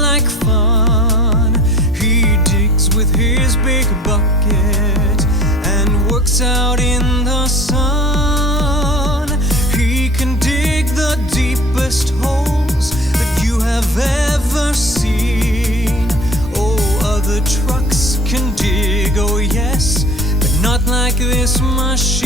like fun. He digs with his big bucket and works out in the sun. He can dig the deepest holes that you have ever seen. Oh, other trucks can dig, oh yes, but not like this machine.